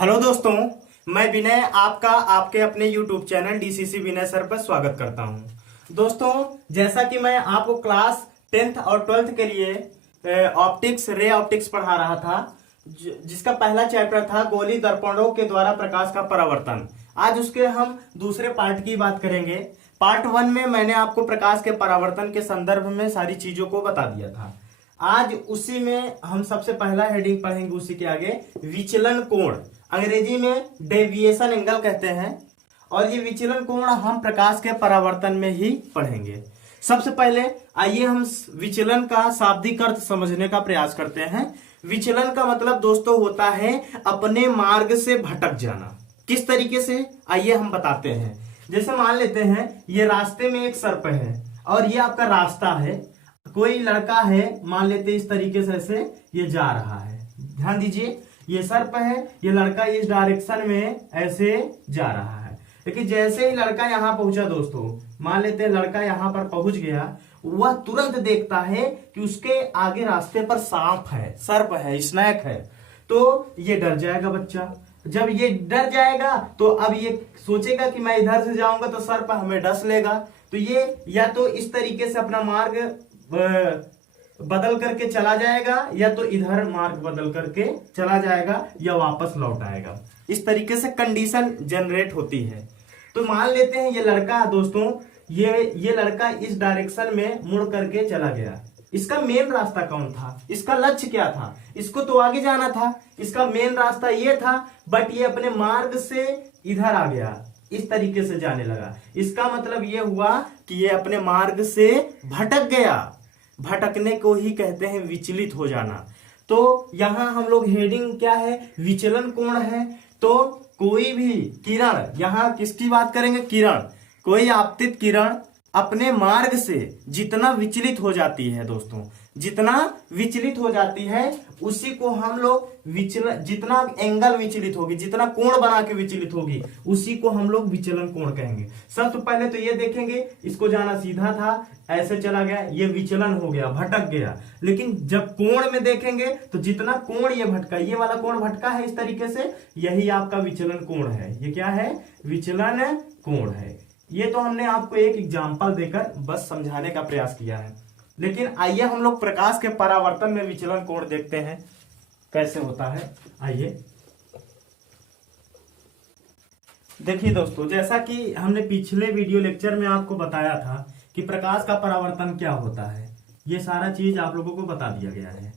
Hello दोस्तों, मैं विनय आपका आपके अपने YouTube चैनल DCC विनय सर पर स्वागत करता हूं। दोस्तों, जैसा कि मैं आपको क्लास 10th और 12th के लिए ऑप्टिक्स रे ऑप्टिक्स पढ़ा रहा था, जिसका पहला चैप्टर था गोली दर्पणों के द्वारा प्रकाश का परावर्तन। आज उसके हम दूसरे पार्ट की बात करेंगे। पार्ट 1 में मैंने आपको प्रकाश के परावर्तन के संदर्भ में सारी चीजों को बता दिया था। आज उसी में हम सबसे पहला हेडिंग पढ़ेंगे, उसी के आगे विचलन कोण, अंग्रेजी में डेविएशन एंगल कहते हैं। और ये विचलन कोण हम प्रकाश के परावर्तन में ही पढ़ेंगे। सबसे पहले आइए हम विचलन का शाब्दिक अर्थ समझने का प्रयास करते हैं। विचलन का मतलब दोस्तों होता है अपने मार्ग से भटक जाना। किस तरीके से, आइए हम बताते हैं। जैसे मान लेते हैं ये रास्ते में एक सर्प है और ये आपका रास्ता है। कोई लड़का है, मान लेते इस तरीके से ऐसे ये जा रहा है। ध्यान दीजिए, ये सर्प है, ये लड़का इस डायरेक्शन में ऐसे जा रहा है। लेकिन जैसे ही लड़का यहां पहुंचा दोस्तों, मान लेते हैं लड़का यहां पर पहुंच गया, वह तुरंत देखता है कि उसके आगे रास्ते पर सांप है, सर्प है, स्नैक है। तो ये डर जाएगा बच्चा। जब ये डर जाएगा तो अब ये सोचेगा कि मैं इधर से जाऊंगा तो सर्प हमें डस लेगा। तो ये या तो इस तरीके से अपना मार्ग बदल करके चला जाएगा, या तो इधर मार्ग बदल करके चला जाएगा, या वापस लौट आएगा। इस तरीके से कंडीशन जनरेट होती है। तो मान लेते हैं ये लड़का दोस्तों, ये लड़का इस डायरेक्शन में मुड़ करके चला गया। इसका मेन रास्ता कौन था, इसका लक्ष्य क्या था? इसको तो आगे जाना था, इसका मेन रास्ता ये था, बट ये अपने मार्ग से इधर आ गया, इस तरीके से जाने लगा। इसका मतलब ये हुआ कि ये अपने मार्ग से भटक गया। भटकने को ही कहते हैं विचलित हो जाना। तो यहां हम लोग हेडिंग क्या है, विचलन कोण है। तो कोई भी किरण, यहां किसकी बात करेंगे, किरण, कोई आपतित किरण अपने मार्ग से जितना विचलित हो जाती है दोस्तों, जितना विचलित हो जाती है उसी को हम लोग विचलन, जितना एंगल विचलित होगी, जितना कोण बना के विचलित होगी, उसी को हम लोग विचलन कोण कहेंगे। सबसे पहले तो ये देखेंगे, इसको जाना सीधा था, ऐसे चला गया, ये विचलन हो गया, भटक गया। लेकिन जब कोण में देखेंगे तो जितना कोण ये भटका, ये वाला कोण भटका है इस तरीके से, यही आपका विचलन कोण है। ये क्या है, विचलन कोण है। ये तो हमने आपको एक एग्जाम्पल देकर बस समझाने का प्रयास किया है। लेकिन आइए हम लोग प्रकाश के परावर्तन में विचलन कोण देखते हैं कैसे होता है। आइए देखिए दोस्तों, जैसा कि हमने पिछले वीडियो लेक्चर में आपको बताया था कि प्रकाश का परावर्तन क्या होता है, ये सारा चीज आप लोगों को बता दिया गया है।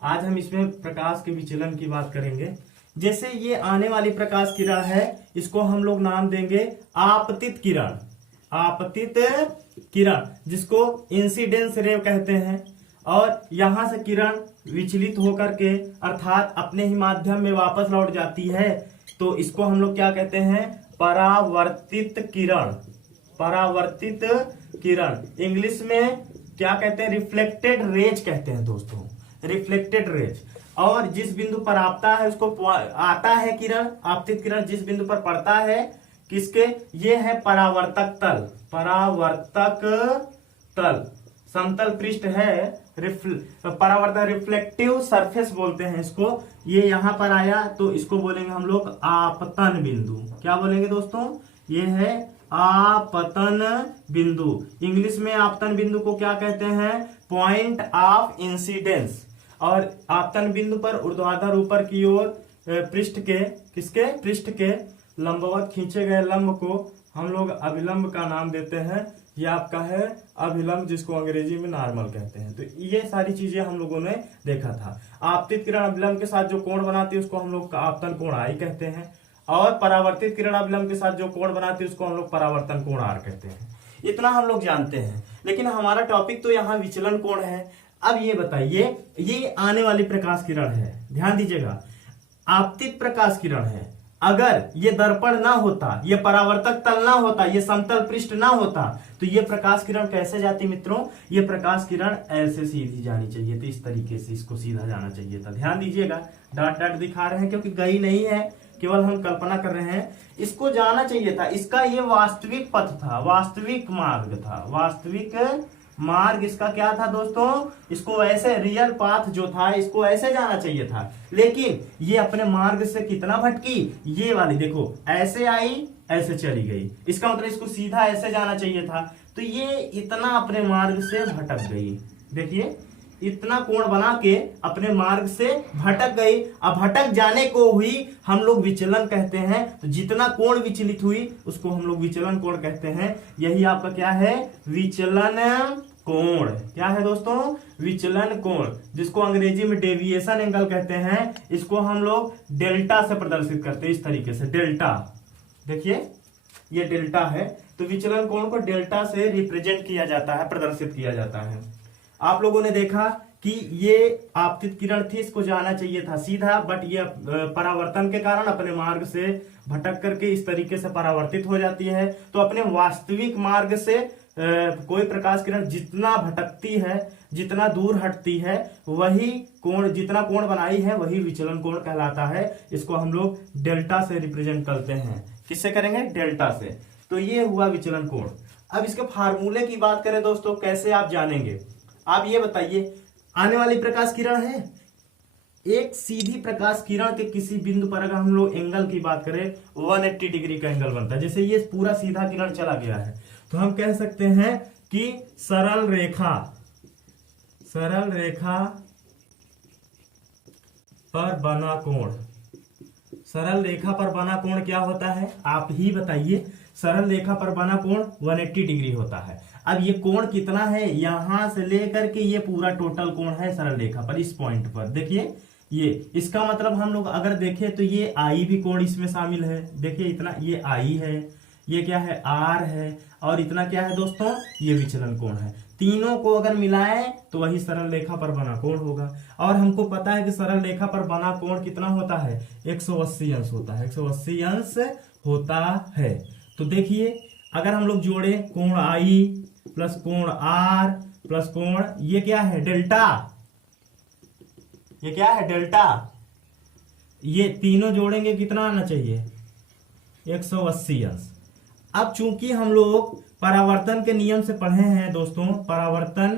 आज हम इसमें प्रकाश के विचलन की बात करेंगे। जैसे ये आने वाली प्रकाश किरण है, इसको हम लोग नाम देंगे आपतित किरण। आपतित किरण, जिसको इंसिडेंस रे कहते हैं। और यहां से किरण विचलित होकर के अर्थात अपने ही माध्यम में वापस लौट जाती है, तो इसको हम लोग क्या कहते हैं, परावर्तित किरण। परावर्तित किरण इंग्लिश में क्या कहते हैं, रिफ्लेक्टेड रेज कहते हैं दोस्तों, रिफ्लेक्टेड रेज। और जिस बिंदु पर आता है उसको आता है किरण, आपतित किरण जिस बिंदु पर पड़ता है, किसके, ये है परावर्तक तल। परावर्तक तल समतल पृष्ठ है, परावर्तक रिफ्लेक्टिव सरफेस बोलते हैं इसको। ये यहां पर आया तो इसको बोलेंगे हम लोग आपतन बिंदु। क्या बोलेंगे दोस्तों, ये है आपतन बिंदु। इंग्लिश में आपतन बिंदु को क्या कहते हैं, पॉइंट ऑफ इंसिडेंस। और आपतन बिंदु पर ऊर्ध्वाधर ऊपर की ओर पृष्ठ के, किसके, पृष्ठ के लंबवत खींचे गए लंब को हम लोग अभिलंब का नाम देते हैं। ये आपका है अभिलंब, जिसको अंग्रेजी में नॉर्मल कहते हैं। तो ये सारी चीजें हम लोगों ने देखा था। आपतित किरण अभिलंब के साथ जो कोण बनाती है उसको हम लोग आपतन कोण आई कहते हैं, और परावर्तित किरण अभिलंब के साथ जो कोण बनाती है उसको हम लोग परावर्तन कोण आर कहते हैं। इतना हम लोग जानते हैं। लेकिन हमारा टॉपिक तो यहाँ विचलन कोण है। अब ये बताइए, ये आने वाली प्रकाश किरण है, ध्यान दीजिएगा, आपतित प्रकाश किरण है। अगर ये दर्पण ना होता, ये परावर्तक तल ना होता, ये समतल पृष्ठ ना होता, तो ये प्रकाश किरण कैसे जाती मित्रों, ये प्रकाश किरण ऐसे सीधी जानी चाहिए थी, इस तरीके से इसको सीधा जाना चाहिए था। ध्यान दीजिएगा, डॉट डॉट दिखा रहे हैं क्योंकि गई नहीं है, केवल हम कल्पना कर रहे हैं। इसको जाना चाहिए था, इसका ये वास्तविक पथ था, वास्तविक मार्ग था, वास्तविक मार्ग इसका क्या था दोस्तों, इसको ऐसे रियल पाथ जो था इसको ऐसे जाना चाहिए था, लेकिन ये अपने मार्ग से कितना भटकी, ये वाली देखो ऐसे आई ऐसे चली गई, इसका मतलब इसको सीधा ऐसे जाना चाहिए था, तो ये इतना अपने मार्ग से भटक गई। देखिए इतना कोण बना के अपने मार्ग से भटक गई। अब भटक जाने को हुई हम लोग विचलन कहते हैं, तो जितना कोण विचलित हुई उसको हम लोग विचलन कोण कहते हैं। यही आपका क्या है, विचलन कोण। क्या है दोस्तों, विचलन कोण, जिसको अंग्रेजी में डेविएशन एंगल कहते हैं। इसको हम लोग डेल्टा से प्रदर्शित करते हैं, इस तरीके से डेल्टा। देखिए ये डेल्टा है, तो विचलन कोण को डेल्टा से रिप्रेजेंट किया जाता है, प्रदर्शित किया जाता है। आप लोगों ने देखा कि ये आपतित किरण थी, इसको जाना चाहिए था सीधा, बट ये परावर्तन के कारण अपने मार्ग से भटक करके इस तरीके से परावर्तित हो जाती है। तो अपने वास्तविक मार्ग से कोई प्रकाश किरण जितना भटकती है, जितना दूर हटती है, वही कोण, जितना कोण बनाई है वही विचलन कोण कहलाता है। इसको हम लोग डेल्टा से रिप्रेजेंट करते हैं। किससे करेंगे, डेल्टा से। तो ये हुआ विचलन कोण। अब इसके फार्मूले की बात करें दोस्तों, कैसे आप जानेंगे, आप ये बताइए। आने वाली प्रकाश किरण है, एक सीधी प्रकाश किरण के किसी बिंदु पर अगर हम लोग एंगल की बात करें 180 डिग्री का एंगल बनता है। जैसे ये पूरा सीधा किरण चला गया है, तो हम कह सकते हैं कि सरल रेखा पर बना कोण, सरल रेखा पर बना कोण क्या होता है, आप ही बताइए। सरल रेखा पर बना कोण 180 डिग्री होता है। अब ये कोण कितना है, यहां से लेकर के ये पूरा टोटल कोण है सरल रेखा पर, इस पॉइंट पर। देखिए ये, इसका मतलब हम लोग अगर देखें तो ये आई भी कोण इसमें शामिल है। देखिए इतना ये आई है, ये क्या है आर है, और इतना क्या है दोस्तों, ये विचलन कोण है। तीनों को अगर मिलाएं तो वही सरल रेखा पर बना कोण होगा। और हमको पता है कि सरल रेखा पर बना कोण कितना होता है, 180 अंश होता है, 180 अंश होता है। तो देखिए अगर हम लोग जोड़े कोण आई प्लस कोण आर प्लस कोण, ये क्या है डेल्टा, ये क्या है डेल्टा, ये तीनों जोड़ेंगे कितना आना चाहिए, 180 अंश। अब चूंकि हम लोग परावर्तन के नियम से पढ़े हैं दोस्तों, परावर्तन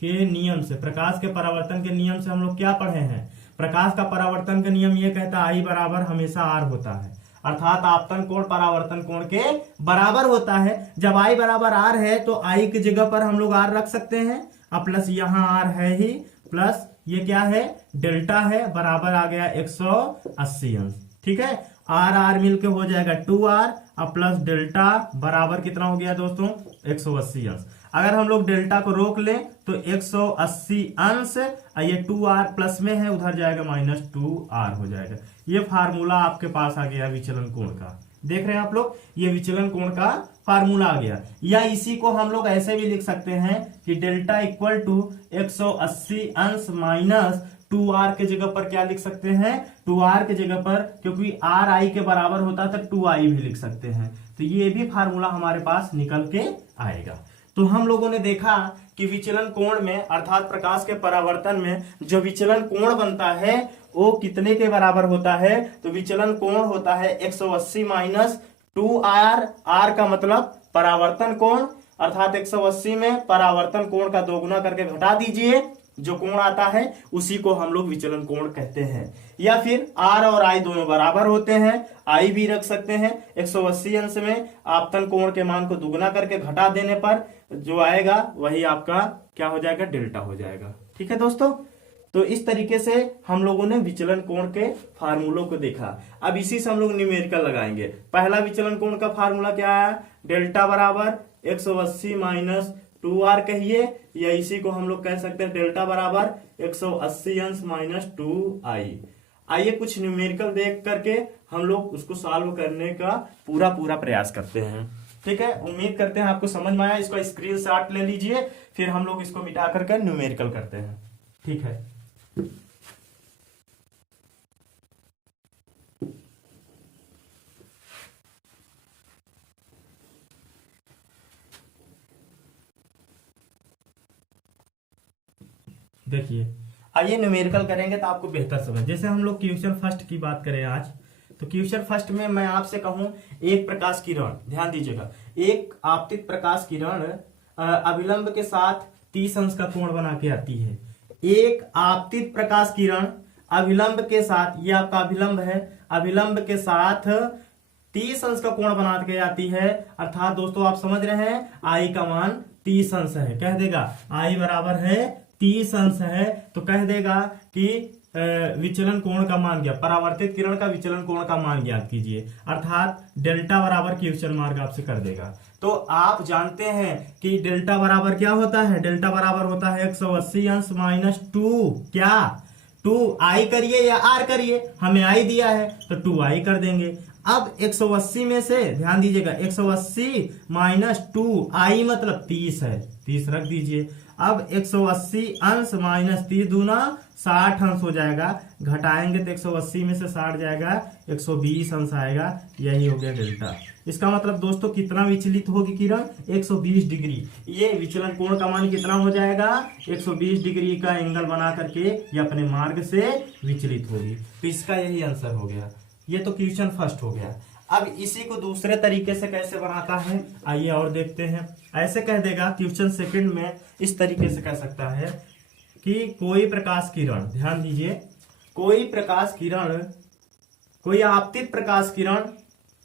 के नियम से, प्रकाश के परावर्तन के नियम से हम लोग क्या पढ़े हैं, प्रकाश का परावर्तन का नियम ये कहता है आई बराबर हमेशा आर होता है, अर्थात आपतन कोण परावर्तन कोण के बराबर होता है। जब आई बराबर आर है तो आई की जगह पर हम लोग आर रख सकते हैं, अब प्लस यहाँ आर है ही, प्लस ये क्या है डेल्टा है, बराबर आ गया 180 अंश। ठीक है, आर आर मिलके हो जाएगा 2r, अब प्लस डेल्टा बराबर कितना हो गया दोस्तों, 180 अंश। अगर हम लोग डेल्टा को रोक लें तो 180 अंश, ये 2r प्लस में है, उधर जाएगा -2r हो जाएगा। ये फार्मूला आपके पास आ गया विचलन कोण का। देख रहे हैं आप लोग, ये विचलन कोण का फार्मूला आ गया। या इसी को हम लोग ऐसे भी लिख सकते हैं कि डेल्टा इक्वल टू 180 अंश माइनस 2r के जगह पर क्या लिख सकते हैं, 2r के जगह पर, क्योंकि r i के बराबर होता है तो 2i भी लिख सकते हैं। तो ये भी फार्मूला हमारे पास निकल के आएगा। तो हम लोगों ने देखा कि विचलन कोण में, अर्थात प्रकाश के परावर्तन में जो विचलन कोण बनता है वो कितने के बराबर होता है, तो विचलन कोण होता है 180 माइनस 2r, r का मतलब परावर्तन कोण, अर्थात 180 में परावर्तन कोण का दोगुना करके घटा दीजिए, जो कोण आता है उसी को हम लोग विचलन कोण कहते हैं। या फिर r और i दोनों बराबर होते हैं, i भी रख सकते हैं। 180 अंश में आपतन कोण के मान को दुगुना करके घटा देने पर जो आएगा वही आपका क्या हो जाएगा, डेल्टा हो जाएगा। ठीक है दोस्तों, तो इस तरीके से हम लोगों ने विचलन कोण के फार्मूलों को देखा। अब इसी से हम लोग न्यूमेरिकल लगाएंगे। पहला विचलन कोण का फार्मूला क्या है, डेल्टा बराबर 180 माइनस 2r कहिए, या इसी को हम लोग कह सकते हैं डेल्टा बराबर 180 अंश माइनस 2i। आइए कुछ न्यूमेरिकल देख करके हम लोग उसको सॉल्व करने का पूरा प्रयास करते हैं। ठीक है, उम्मीद करते हैं आपको समझ में आया। इसको स्क्रीनशॉट ले लीजिए, फिर हम लोग इसको मिटा करके न्यूमेरिकल करते हैं। ठीक है, देखिए आइए न्यूमेरिकल करेंगे तो आपको बेहतर समझ। जैसे हम लोग क्वेश्चन फर्स्ट की बात करें आज, तो क्वेश्चन फर्स्ट में मैं आपसे कहूं एक प्रकाश किरण, ध्यान दीजिएगा, एक आपतित प्रकाश किरण अभिलंब के साथ 30 अंश का कोण बना के आती है। एक आपतित प्रकाश किरण अभिलंब के साथ, ये आपका अभिलंब है, अभिलंब के साथ 30 अंश का कोण बना के आती है। अर्थात दोस्तों आप समझ रहे हैं आई का मान 30 अंश है। कह देगा आई बराबर है 30 अंश है, तो कह देगा कि विचलन कोण का मान ज्ञात, परावर्तित किरण का विचलन कोण का मान ज्ञात कीजिए। अर्थात डेल्टा बराबर क्वेश्चन मार्क आपसे कर देगा। तो आप जानते हैं कि डेल्टा बराबर क्या होता है, डेल्टा बराबर होता है 180 अंश माइनस 2, क्या 2 आई करिए या आर करिए, हमें आई दिया है तो 2 आई कर देंगे। अब 180 में से ध्यान दीजिएगा 180 माइनस 2 आई मतलब 30 है, 30 रख दीजिए। अब 180 अंश माइनस 30 दूना 60 अंश हो जाएगा, घटाएंगे तो 180 में से 60 जाएगा, 120 अंश आएगा। यही हो गया डेल्टा। इसका मतलब दोस्तों कितना विचलित होगी किरण, 120 डिग्री। ये विचलन कोण का मान कितना हो जाएगा, 120 डिग्री का एंगल बना करके ये अपने मार्ग से विचलित होगी। तो इसका यही आंसर हो गया। ये तो क्वेश्चन फर्स्ट हो गया। अब इसी को दूसरे तरीके से कैसे बनाता है आइए और देखते हैं। ऐसे कह देगा क्वेश्चन सेकंड में, इस तरीके से कह सकता है कि कोई प्रकाश किरण, ध्यान दीजिए, कोई प्रकाश किरण, कोई आपतित प्रकाश किरण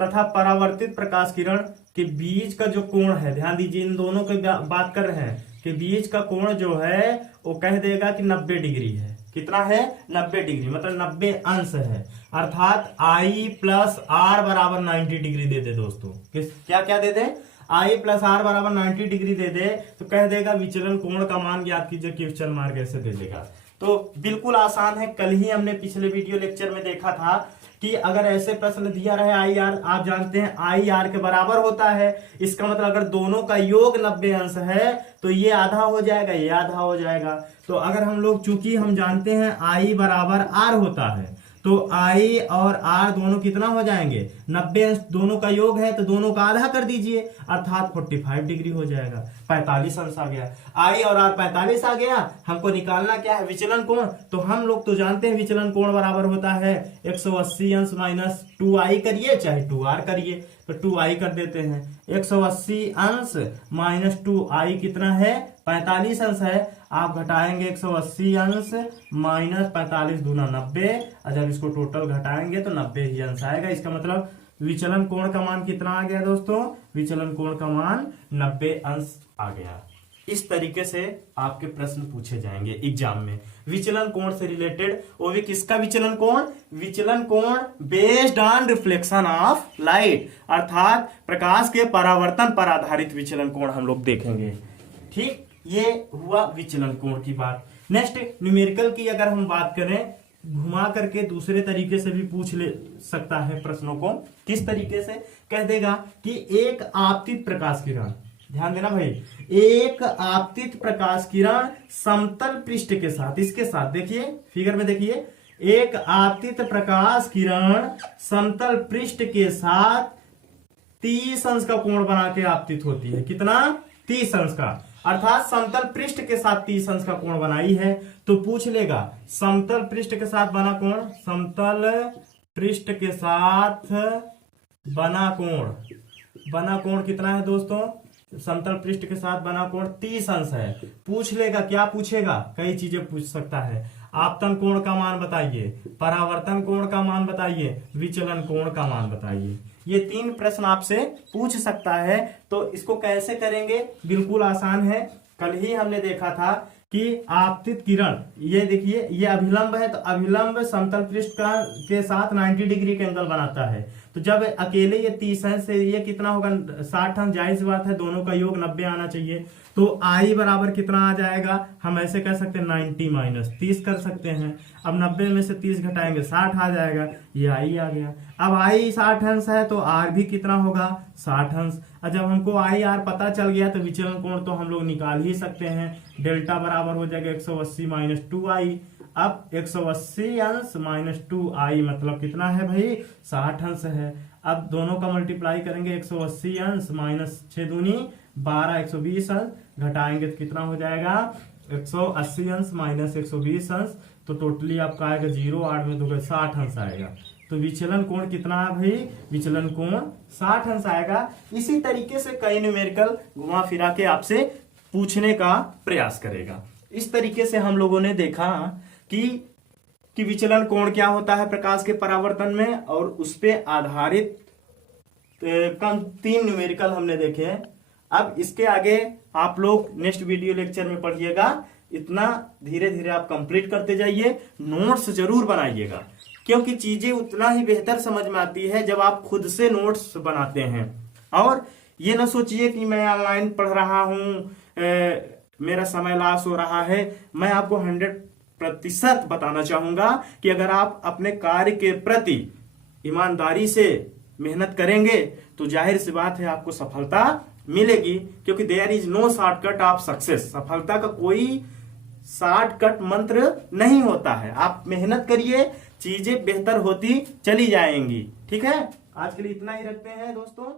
तथा परावर्तित प्रकाश किरण के बीच का जो कोण है, ध्यान दीजिए इन दोनों की बात कर रहे हैं कि बीच का कोण जो है वो कह देगा कि 90 डिग्री है। कितना है, 90 डिग्री, मतलब 90 अंश है। अर्थात आई प्लस आर बराबर 90 डिग्री दे दे दोस्तों। क्या क्या दे दे, आई प्लस आर बराबर 90 डिग्री दे दे, तो कह देगा विचलन कोण का मान ज्ञात कीजिए, क्वेश्चन मार्क ऐसे दे देगा। तो बिल्कुल आसान है। कल ही हमने पिछले वीडियो लेक्चर में देखा था कि अगर ऐसे प्रश्न दिया रहे आई आर, आप जानते हैं आई आर के बराबर होता है, इसका मतलब अगर दोनों का योग 90 अंश है तो ये आधा हो जाएगा, ये आधा हो जाएगा। तो अगर हम लोग, चूंकि हम जानते हैं आई बराबर आर होता है, तो आई और आर दोनों कितना हो जाएंगे, 90 अंश दोनों का योग है, तो दोनों का आधा कर दीजिए, अर्थात 45 डिग्री हो जाएगा। 45 अंश आ गया, आई और आर 45 आ गया। हमको निकालना क्या है, विचलन कोण। तो हम लोग तो जानते हैं विचलन कोण बराबर होता है 180 अंश माइनस 2 आई करिए चाहे 2 आर करिए, तो 2 आई कर देते हैं। 180 अंश माइनस 2 आई कितना है, 45 अंश है। आप घटाएंगे 180 अंश माइनस 45 दूना 90, और जब इसको टोटल घटाएंगे तो 90 ही अंश आएगा। इसका मतलब विचलन कोण का मान कितना आ गया दोस्तों, विचलन कोण का मान 90 अंश आ गया। इस तरीके से आपके प्रश्न पूछे जाएंगे एग्जाम में विचलन कोण से रिलेटेड, वो भी किसका विचलन कोण, विचलन कोण based on reflection of light, अर्थात प्रकाश के परावर्तन पर आधारित विचलन कोण हम लोग देखेंगे। ठीक, ये हुआ विचलन कोण की बात। नेक्स्ट न्यूमेरिकल की अगर हम बात करें, घुमा करके दूसरे तरीके से भी पूछ ले सकता है प्रश्नों को। किस तरीके से, कह देगा कि एक आपतित प्रकाश किरण, ध्यान देना भाई, एक आपतित प्रकाश किरण समतल पृष्ठ के साथ, इसके साथ देखिए फिगर में देखिए, एक आपतित प्रकाश किरण समतल पृष्ठ के साथ 30 अंश का कोण बना के आपतित होती है। कितना, 30 अंश का, अर्थात समतल पृष्ठ के साथ 30 अंश का कोण बनाई है। तो पूछ लेगा समतल पृष्ठ के साथ बना कोण, समतल पृष्ठ के साथ बना कोण, बना कोण कितना है दोस्तों, समतल पृष्ठ के साथ बना कोण 30 अंश है। पूछ लेगा, क्या पूछेगा, कई चीजें पूछ सकता है। आपतन कोण का मान बताइए, परावर्तन कोण का मान बताइए, विचलन कोण का मान बताइए। ये 3 प्रश्न आपसे पूछ सकता है। तो इसको कैसे करेंगे, बिल्कुल आसान है। कल ही हमने देखा था कि आपतित किरण, ये देखिए ये अभिलंब है, तो अभिलंब समतल पृष्ठ का के साथ 90 डिग्री का एंगल बनाता है। तो जब अकेले ये 30 अंश से ये कितना होगा, 60 अंश, जाहिर सी बात है दोनों का योग 90 आना चाहिए। तो आई बराबर कितना आ जाएगा, हम ऐसे कह सकते हैं 90 माइनस 30 कर सकते हैं। अब 90 में से 30 घटाएंगे 60 आ जाएगा, ये आई आ गया। अब आई 60 अंश है तो आर भी कितना होगा, 60 अंश। और जब हमको आई आर पता चल गया तो विचलन कोण तो हम लोग निकाल ही सकते हैं। डेल्टा बराबर हो जाएगा 180 माइनस 2 आई। अब 180 अंश माइनस 2 आई मतलब कितना है भाई, 60 अंश है। अब दोनों का मल्टीप्लाई करेंगे, 180 अंश माइनस 6 दूनी 12, 120 अंश, घटाएंगे तो कितना हो जाएगा, 180 अंश माइनस 120 अंश, तो टोटली आपका आएगा 0, 8 में 2 60 अंश आएगा। तो विचलन कोण कितना है भाई, विचलन कोण 60 अंश आएगा। इसी तरीके से कई न्यूमेरिकल घुमा फिरा के आपसे पूछने का प्रयास करेगा। इस तरीके से हम लोगों ने देखा कि विचलन कोण क्या होता है प्रकाश के परावर्तन में, और उस पे आधारित कम 3 न्यूमेरिकल हमने देखे हैं। अब इसके आगे आप लोग नेक्स्ट वीडियो लेक्चर में पढ़िएगा। इतना धीरे धीरे आप कंप्लीट करते जाइए, नोट्स जरूर बनाइएगा, क्योंकि चीजें उतना ही बेहतर समझ में आती है जब आप खुद से नोट्स बनाते हैं। और ये ना सोचिए कि मैं ऑनलाइन पढ़ रहा हूँ, मेरा समय लॉस हो रहा है। मैं आपको 100% बताना चाहूंगा कि अगर आप अपने कार्य के प्रति ईमानदारी से मेहनत करेंगे तो जाहिर सी बात है आपको सफलता मिलेगी, क्योंकि there is no shortcut of success. सफलता का कोई शॉर्टकट मंत्र नहीं होता है। आप मेहनत करिए, चीजें बेहतर होती चली जाएंगी। ठीक है, आज के लिए इतना ही रखते हैं दोस्तों।